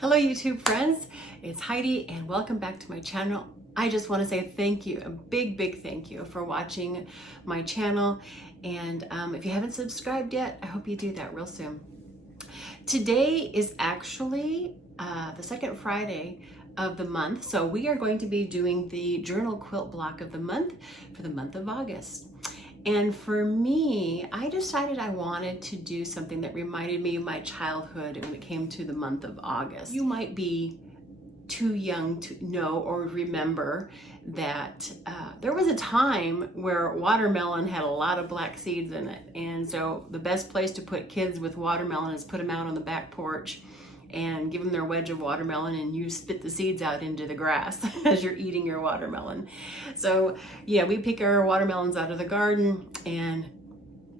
Hello YouTube friends, it's Heidi and welcome back to my channel. I just want to say thank you, a big thank you for watching my channel, and if you haven't subscribed yet, I hope you do that real soon. Today is actually the second Friday of the month, so we are going to be doing the journal quilt block of the month for the month of August. And for me, I decided I wanted to do something that reminded me of my childhood when it came to the month of August. You might be too young to know or remember that there was a time where watermelon had a lot of black seeds in it. And so the best place to put kids with watermelon is put them out on the back porch and give them their wedge of watermelon, and you spit the seeds out into the grass as you're eating your watermelon. So yeah, we pick our watermelons out of the garden and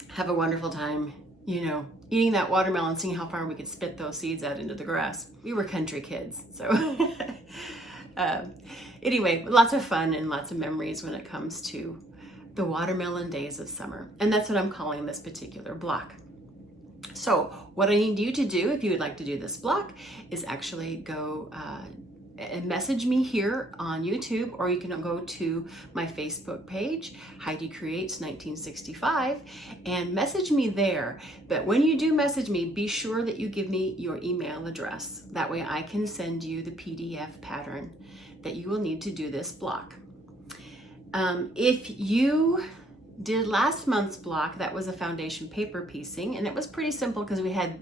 have a wonderful time, you know, eating that watermelon, seeing how far we could spit those seeds out into the grass. We were country kids, so anyway, lots of fun and lots of memories when it comes to the watermelon days of summer. And that's what I'm calling this particular block. So what I need you to do, if you would like to do this block, is actually go and message me here on YouTube, or you can go to my Facebook page, Heidi Creates 1965, and message me there. But when you do message me, be sure that you give me your email address. That way I can send you the PDF pattern that you will need to do this block. If you did last month's block, that was a foundation paper piecing, and it was pretty simple because we had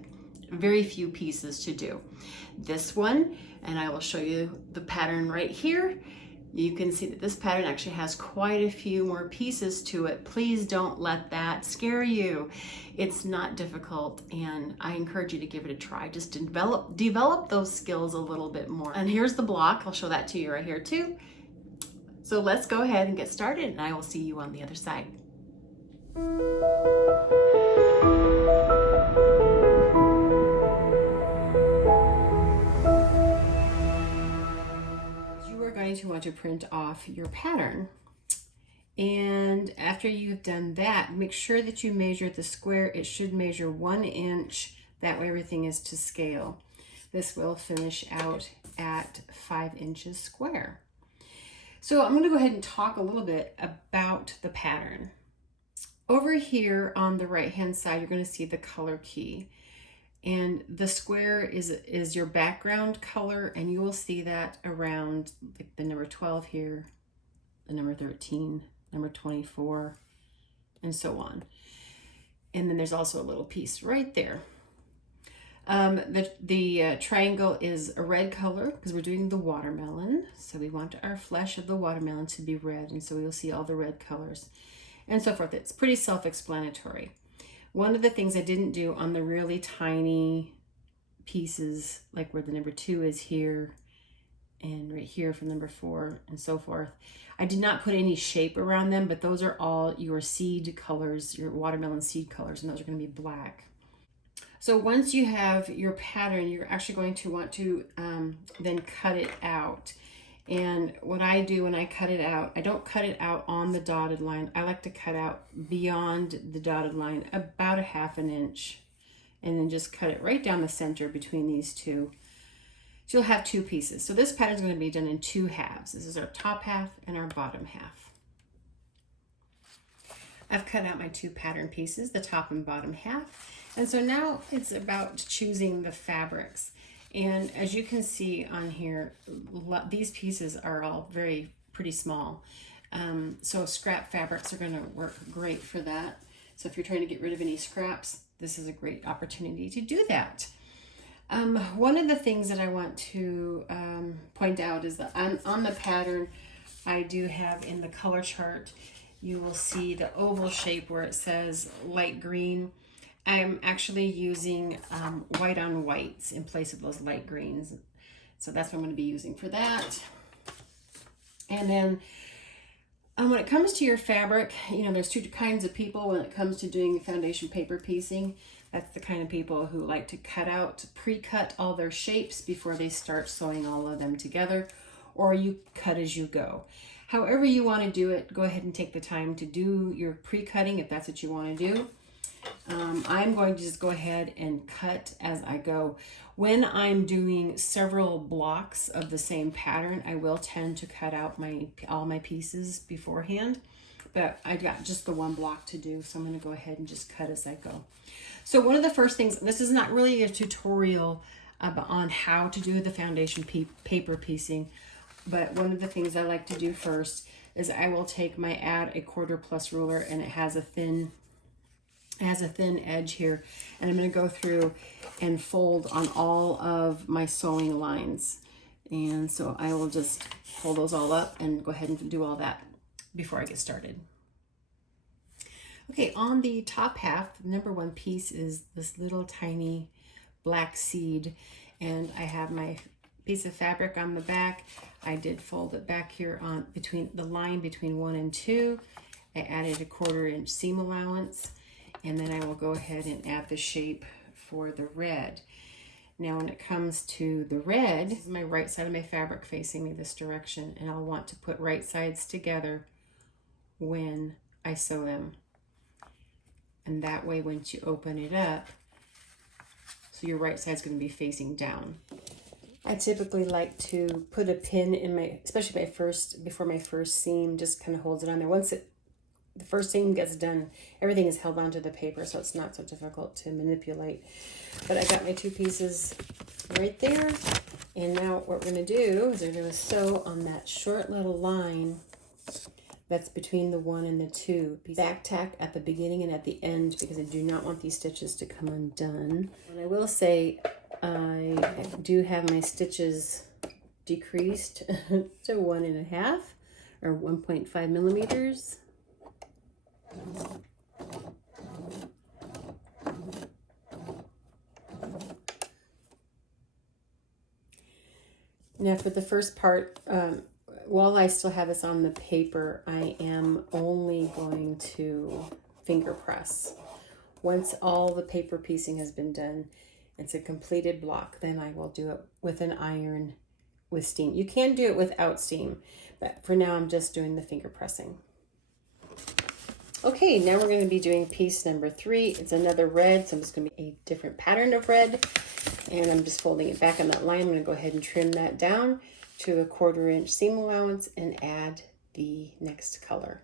very few pieces to do. This one, and I will show you the pattern right here, you can see that this pattern actually has quite a few more pieces to it. Please don't let that scare you. It's not difficult, and I encourage you to give it a try. Just develop those skills a little bit more. And here's the block. I'll show that to you right here too. So let's go ahead and get started, and I will see you on the other side. You are going to want to print off your pattern, and after you've done that, make sure that you measure the square. It should measure 1 inch, that way everything is to scale. This will finish out at 5 inches square. So I'm going to go ahead and talk a little bit about the pattern. Over here on the right hand side, you're going to see the color key, and the square is your background color, and you will see that around like the number 12 here, the number 13, number 24, and so on. And then there's also a little piece right there. The triangle is a red color because we're doing the watermelon, so we want our flesh of the watermelon to be red, and so we'll see all the red colors and so forth. It's pretty self-explanatory. One of the things I didn't do on the really tiny pieces, like where the number 2 is here and right here for number 4 and so forth, I did not put any shape around them, but those are all your seed colors, your watermelon seed colors, and those are going to be black. So once you have your pattern, you're actually going to want to then cut it out. And what I do when I cut it out, I don't cut it out on the dotted line. I like to cut out beyond the dotted line, about a 1/2 inch, and then just cut it right down the center between these two. So you'll have 2 pieces. So this pattern is going to be done in 2 halves. This is our top half and our bottom half. I've cut out my 2 pattern pieces, the top and bottom half. And so now it's about choosing the fabrics. And as you can see on here, these pieces are all pretty small. So scrap fabrics are going to work great for that. So if you're trying to get rid of any scraps, this is a great opportunity to do that. One of the things that I want to point out is that on the pattern, I do have in the color chart, you will see the oval shape where it says light green. I'm actually using white on whites in place of those light greens. So that's what I'm going to be using for that. And then when it comes to your fabric, you know, there's 2 kinds of people when it comes to doing foundation paper piecing. That's the kind of people who like to pre-cut all their shapes before they start sewing all of them together, or you cut as you go. However you want to do it, go ahead and take the time to do your pre-cutting if that's what you want to do. I'm going to just go ahead and cut as I go. When I'm doing several blocks of the same pattern, I will tend to cut out all my pieces beforehand, but I got just the one block to do, so I'm going to go ahead and just cut as I go. So one of the first things, this is not really a tutorial on how to do the foundation paper piecing, but one of the things I like to do first is I will take my add a 1/4 plus ruler, and it has a thin edge here, and I'm going to go through and fold on all of my sewing lines. And so I will just pull those all up and go ahead and do all that before I get started. Okay, on the top half, the number 1 piece is this little tiny black seed, and I have my piece of fabric on the back. I did fold it back here on between the line between 1 and 2. I added a 1/4 inch seam allowance, and then I will go ahead and add the shape for the red. Now when it comes to the red, this is my right side of my fabric facing me this direction, and I'll want to put right sides together when I sew them. And that way, once you open it up, so your right side's going to be facing down. I typically like to put a pin in my, especially before my first seam, just kind of holds it on there. Once the first seam gets done, everything is held onto the paper, so it's not so difficult to manipulate. But I got my 2 pieces right there, and now what we're going to do is we're going to sew on that short little line that's between the 1 and the 2. Back tack at the beginning and at the end, because I do not want these stitches to come undone. And I will say I do have my stitches decreased to 1.5 or 1.5 millimeters. Now for the first part, while I still have this on the paper, I am only going to finger press. Once all the paper piecing has been done, it's a completed block, then I will do it with an iron with steam. You can do it without steam, but for now I'm just doing the finger pressing. Okay, now we're going to be doing piece number 3. It's another red, so I'm just going to be a different pattern of red, and I'm just folding it back on that line. I'm going to go ahead and trim that down to a 1/4 inch seam allowance and add the next color.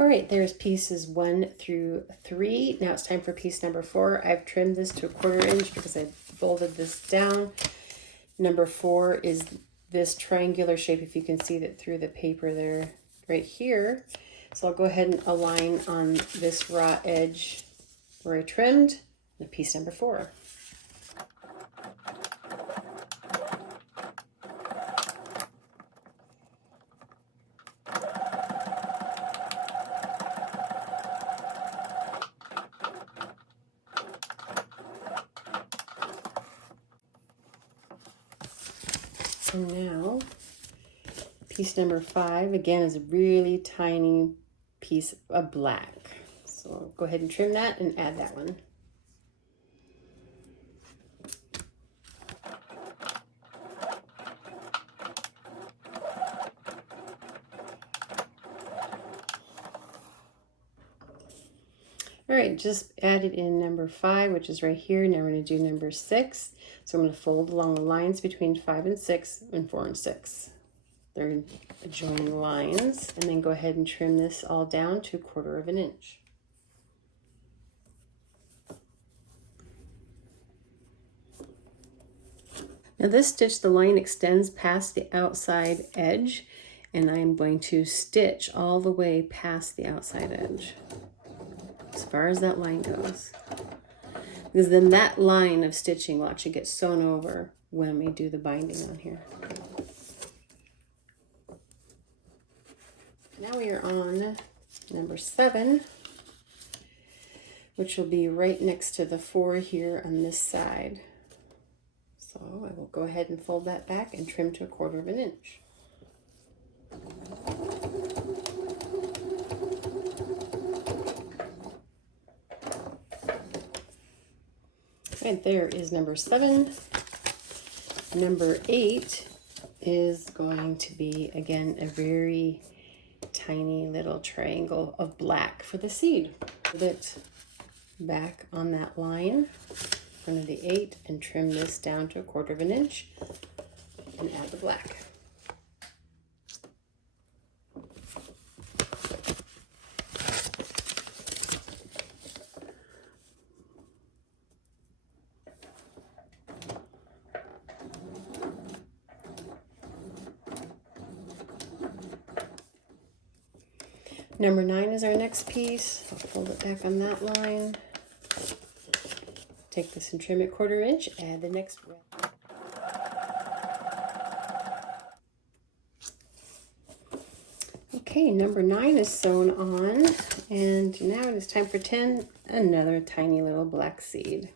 All right, there's pieces 1 through 3. Now it's time for piece number 4. I've trimmed this to a 1/4 inch because I folded this down. Number 4 is this triangular shape, if you can see that through the paper there, right here. So I'll go ahead and align on this raw edge where I trimmed the piece number 4. And now piece number 5, again, is a really tiny piece of black. So I'll go ahead and trim that and add that one. All right, just added in number 5, which is right here. Now we're going to do number 6. So I'm going to fold along the lines between 5 and 6 and 4 and 6. They're adjoining lines, and then go ahead and trim this all down to 1/4 inch. Now this stitch, the line extends past the outside edge, and I'm going to stitch all the way past the outside edge, as far as that line goes. Because then that line of stitching will actually get sewn over when we do the binding on here. Now we are on number 7, which will be right next to the 4 here on this side. So I will go ahead and fold that back and trim to 1/4 inch. Right there is number 7. Number 8 is going to be, again, a very tiny little triangle of black for the seed. Put it back on that line, front of the 8, and trim this down to 1/4 of an inch and add the black. Number 9 is our next piece. I'll fold it back on that line. Take this and trim it 1/4 inch, add the next row. Okay, number 9 is sewn on, and now it is time for 10, another tiny little black seed.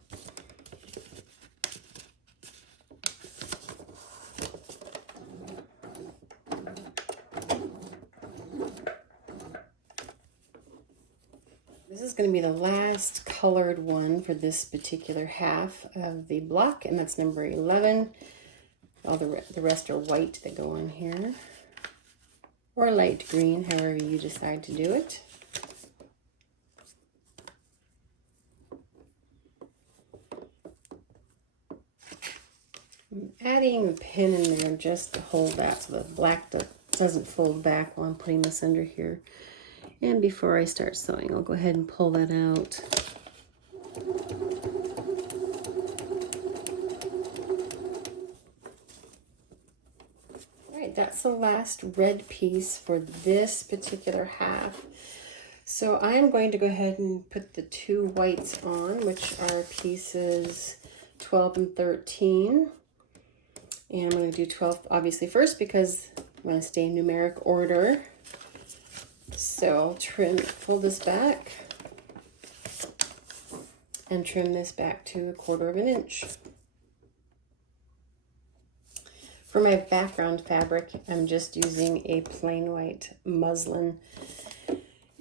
This is going to be the last colored one for this particular half of the block, and that's number 11. All the rest are white that go on here, or light green, however you decide to do it. I'm adding a pin in there just to hold that so the black doesn't fold back while I'm putting this under here. And before I start sewing, I'll go ahead and pull that out. All right, that's the last red piece for this particular half. So I am going to go ahead and put the 2 whites on, which are pieces 12 and 13. And I'm going to do 12 obviously first because I want to stay in numeric order. So fold this back and trim this back to 1/4 of an inch. For my background fabric, I'm just using a plain white muslin.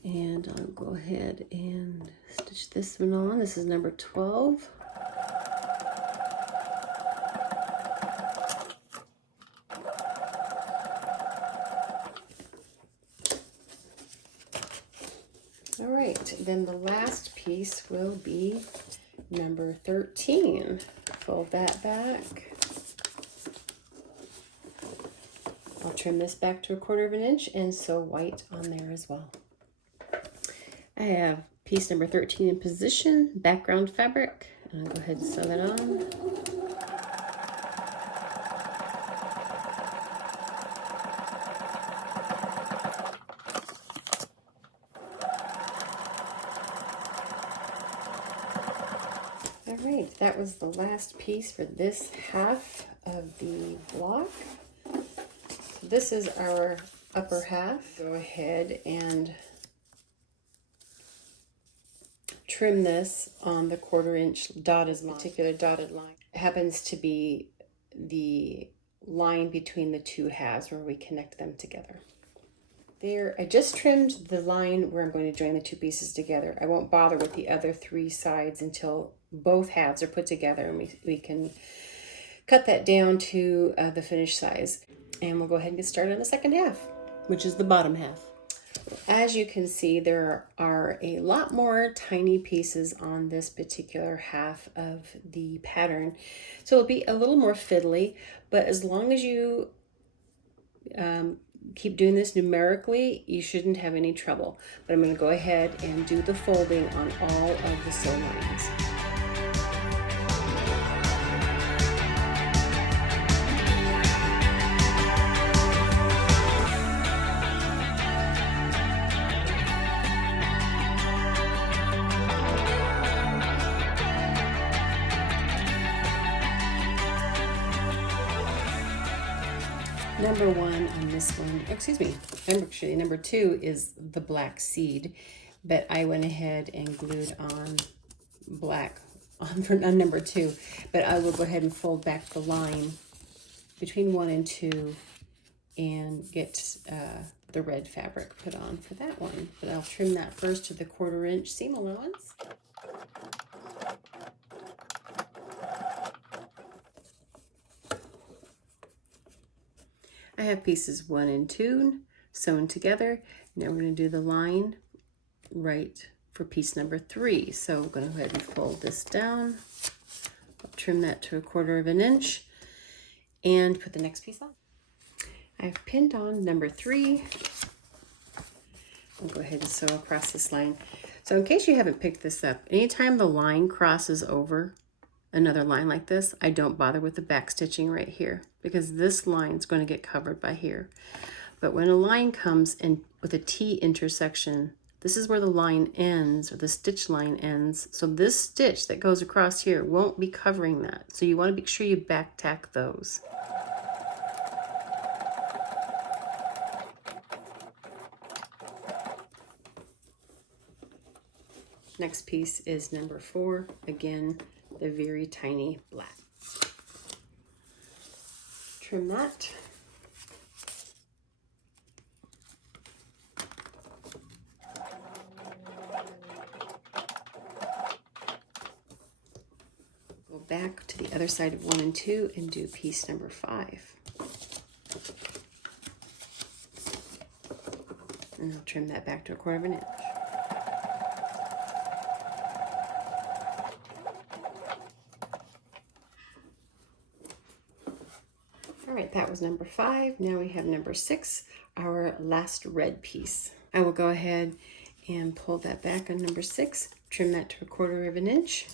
And I'll go ahead and stitch this one on. This is number 12. All right, then the last piece will be number 13. Fold that back. I'll trim this back to 1/4 of an inch and sew white on there as well. I have piece number 13 in position, background fabric, and I'll go ahead and sew that on. All right, that was the last piece for this half of the block. So this is our upper half. Go ahead and trim this on the 1/4 inch dotted line. Particular dotted line. It happens to be the line between the 2 halves where we connect them together. There, I just trimmed the line where I'm going to join the 2 pieces together. I won't bother with the other 3 sides until both halves are put together, and we can cut that down to the finished size. And we'll go ahead and get started on the second half, which is the bottom half. As you can see, there are a lot more tiny pieces on this particular half of the pattern. So it'll be a little more fiddly, but as long as you keep doing this numerically, you shouldn't have any trouble. But I'm going to go ahead and do the folding on all of the sew lines. Number 1 on this one, excuse me, actually number 2 is the black seed, but I went ahead and glued on black on number 2, but I will go ahead and fold back the line between 1 and 2 and get the red fabric put on for that one. But I'll trim that first to the 1/4 inch seam allowance. I have pieces 1 and 2 sewn together. Now we're going to do the line right for piece number 3. So I'm going to go ahead and fold this down. I'll trim that to 1/4 inch and put the next piece on. I've pinned on number 3. I'll go ahead and sew across this line. So in case you haven't picked this up, anytime the line crosses over another line like this, I don't bother with the back stitching right here because this line is going to get covered by here. But when a line comes in with a T intersection, this is where the line ends, or the stitch line ends. So this stitch that goes across here won't be covering that. So you want to make sure you back tack those. Next piece is number 4, again, the very tiny black. Trim that. Go back to the other side of 1 and 2 and do piece number 5. And I'll trim that back to 1/4 inch. All right, that was number 5. Now we have number 6, our last red piece. I will go ahead and pull that back on number 6, trim that to 1/4 inch.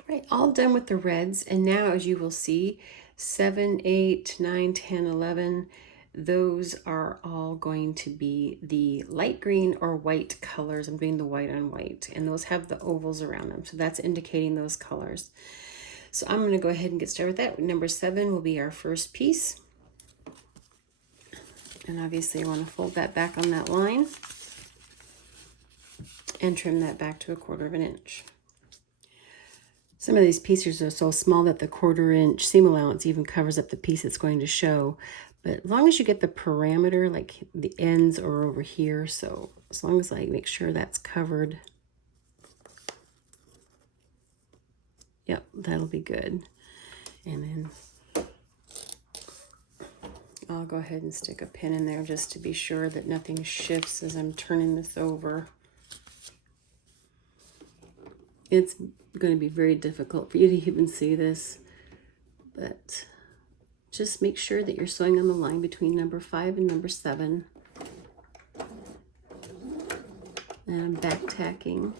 All right, all done with the reds. And now, as you will see, 7, 8, 9, 10, 11, those are all going to be the light green or white colors. I'm doing the white on white, and those have the ovals around them. So that's indicating those colors. So I'm going to go ahead and get started with that. Number 7 will be our first piece. And obviously I want to fold that back on that line and trim that back to 1/4 inch. Some of these pieces are so small that the 1/4 inch seam allowance even covers up the piece it's going to show. But as long as you get the parameter, like the ends are over here, so as long as I make sure that's covered, yep, that'll be good. And then I'll go ahead and stick a pin in there just to be sure that nothing shifts as I'm turning this over. It's going to be very difficult for you to even see this, but just make sure that you're sewing on the line between number 5 and number 7. And I'm back tacking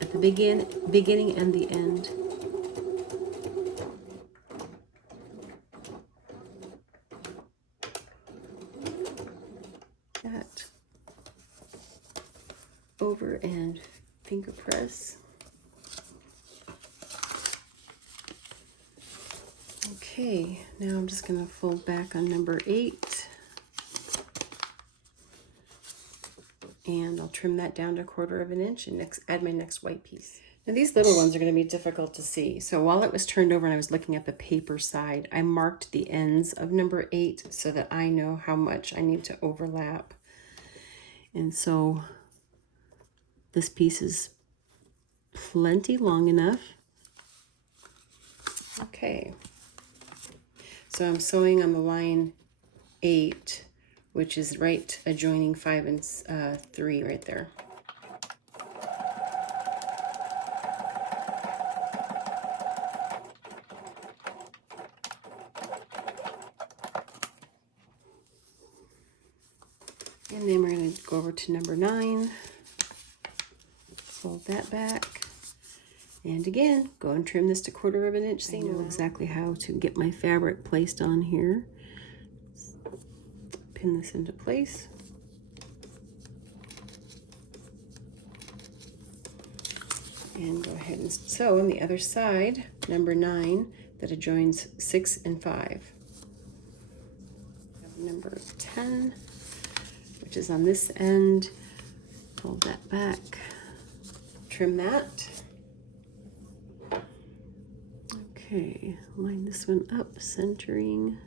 at the beginning and the end. That over and finger press. Okay, now I'm just going to fold back on number 8, and I'll trim that down to 1/4 inch and add my next white piece. Now these little ones are going to be difficult to see, so while it was turned over and I was looking at the paper side, I marked the ends of number 8 so that I know how much I need to overlap. And so this piece is plenty long enough. Okay. So I'm sewing on the line 8, which is right adjoining 5 and 3 right there. And then we're going to go over to number 9, fold that back. And again, go and trim this to 1/4 inch seam. I know exactly how to get my fabric placed on here. Pin this into place. And go ahead and sew on the other side, number 9, that adjoins 6 and 5. Number 10, which is on this end. Fold that back, trim that. Okay, line this one up, centering.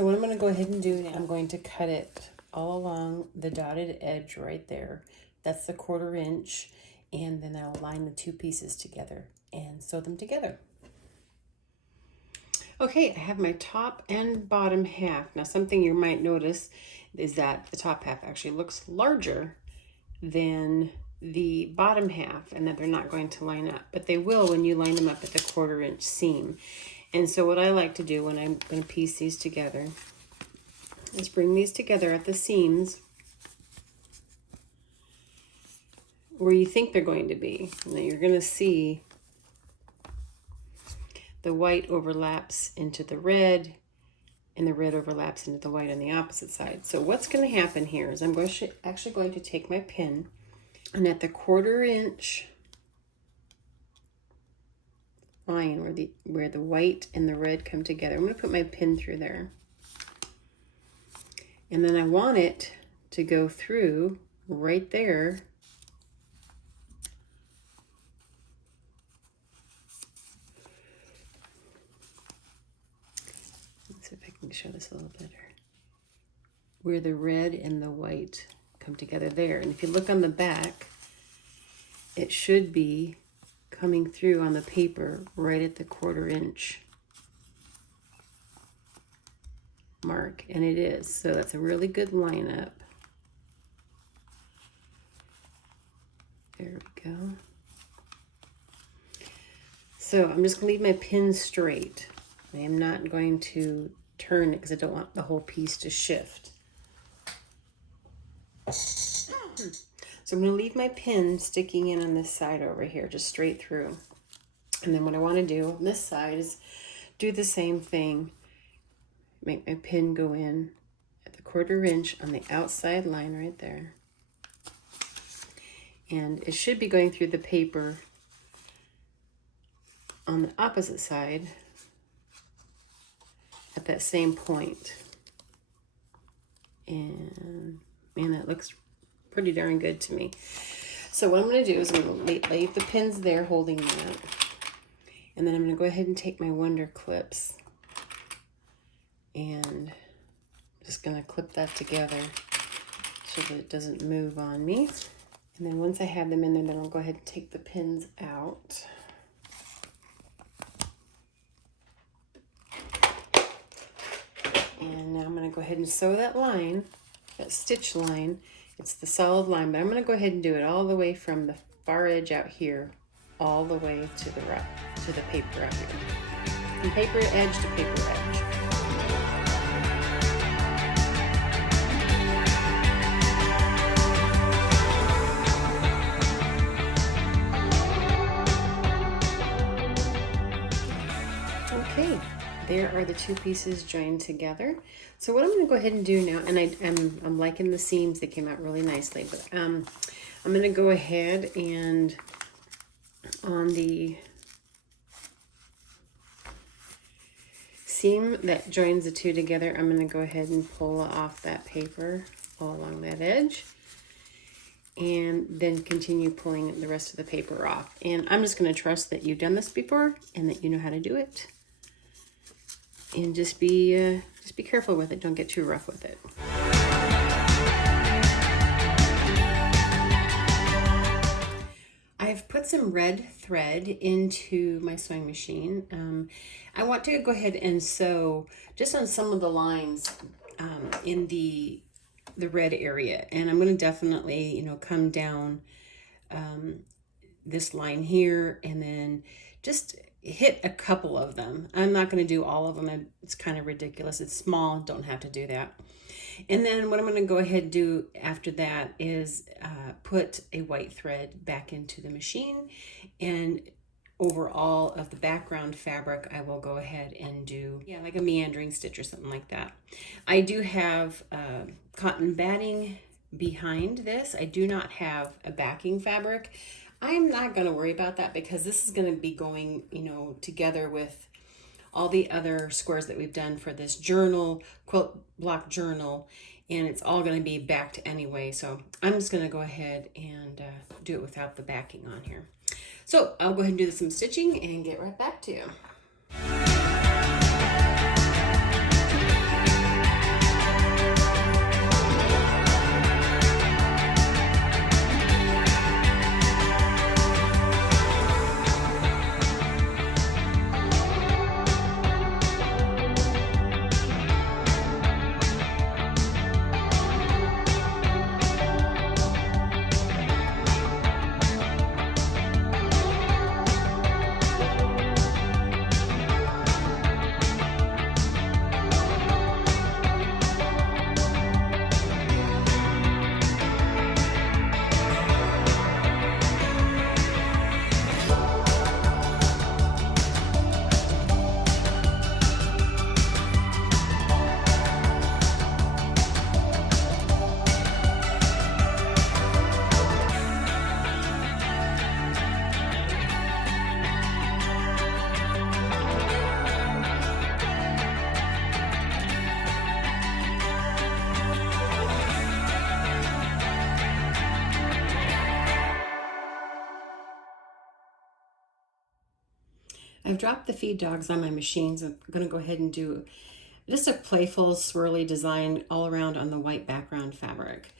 So what I'm going to go ahead and do now, I'm going to cut it all along the dotted edge right there. That's the 1/4 inch. And then I'll line the two pieces together and sew them together. Okay, I have my top and bottom half. Now something you might notice is that the top half actually looks larger than the bottom half, and that they're not going to line up, but they will when you line them up at the 1/4 inch seam. And so what I like to do when I'm going to piece these together is bring these together at the seams where you think they're going to be. Now you're going to see the white overlaps into the red, and the red overlaps into the white on the opposite side. So what's going to happen here is I'm actually going to take my pin, and at the 1/4 inch line where the white and the red come together, I'm going to put my pin through there. And then I want it to go through right there if I can show this a little better, where the red and the white come together there. And if you look on the back, it should be coming through on the paper right at the 1/4 inch mark, and it is. So that's a really good lineup. There we go. So I'm just gonna leave my pin straight. I am not going to turn it because I don't want the whole piece to shift. So I'm going to leave my pin sticking in on this side over here, just straight through. And then what I want to do on this side is do the same thing. Make my pin go in at the 1/4 inch on the outside line right there. And it should be going through the paper on the opposite side at that same point. And man, that looks pretty darn good to me. So what I'm going to do is I'm going to leave the pins there holding that. And then I'm going to go ahead and take my Wonder clips and just going to clip that together so that it doesn't move on me. And then once I have them in there, then I'll go ahead and take the pins out. And now I'm going to go ahead and sew that line, that stitch line. It's the solid line, but I'm going to go ahead and do it all the way from the far edge out here, all the way to the right, to the paper out here. From paper edge to paper edge. Okay. There are the two pieces joined together. So what I'm going to go ahead and do now, and I'm liking the seams, they came out really nicely, but I'm going to go ahead and on the seam that joins the two together, I'm going to go ahead and pull off that paper all along that edge, and then continue pulling the rest of the paper off. And I'm just going to trust that you've done this before and that you know how to do it. And just be careful with it. Don't get too rough with it. I've put some red thread into my sewing machine. I want to go ahead and sew just on some of the lines in the red area, and I'm going to definitely, come down this line here, and then just hit a couple of them. I'm not going to do all of them. It's kind of ridiculous. It's small. Don't have to do that. And then what I'm going to go ahead and do after that is put a white thread back into the machine, and over all of the background fabric I will go ahead and do like a meandering stitch or something like that. I do have cotton batting behind this. I do not have a backing fabric. I'm not going to worry about that because this is going to be going, together with all the other squares that we've done for this journal, quilt block journal, and it's all going to be backed anyway. So I'm just going to go ahead and do it without the backing on here. So I'll go ahead and do some stitching and get right back to you. I've dropped the feed dogs on my machines. I'm going to go ahead and do just a playful swirly design all around on the white background fabric.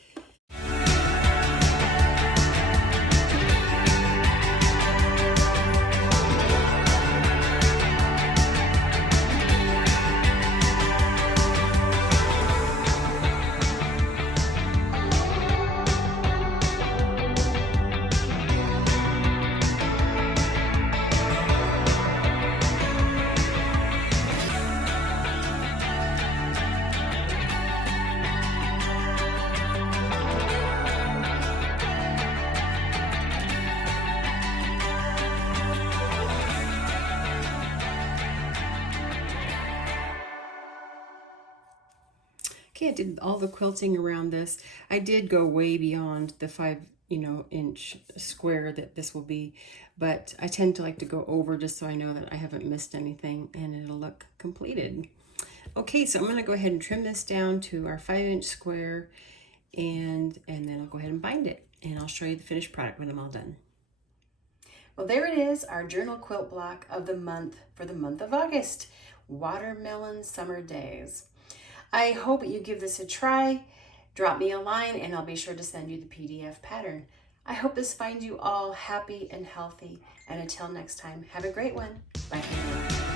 Okay, I did all the quilting around this. I did go way beyond the 5-inch square that this will be, but I tend to like to go over just so I know that I haven't missed anything and it'll look completed. Okay, so I'm going to go ahead and trim this down to our 5-inch square, and then I'll go ahead and bind it, and I'll show you the finished product when I'm all done. Well, there it is, our journal quilt block of the month for the month of August, Watermelon Summer Days. I hope you give this a try. Drop me a line and I'll be sure to send you the PDF pattern. I hope this finds you all happy and healthy. And until next time, have a great one. Bye for now.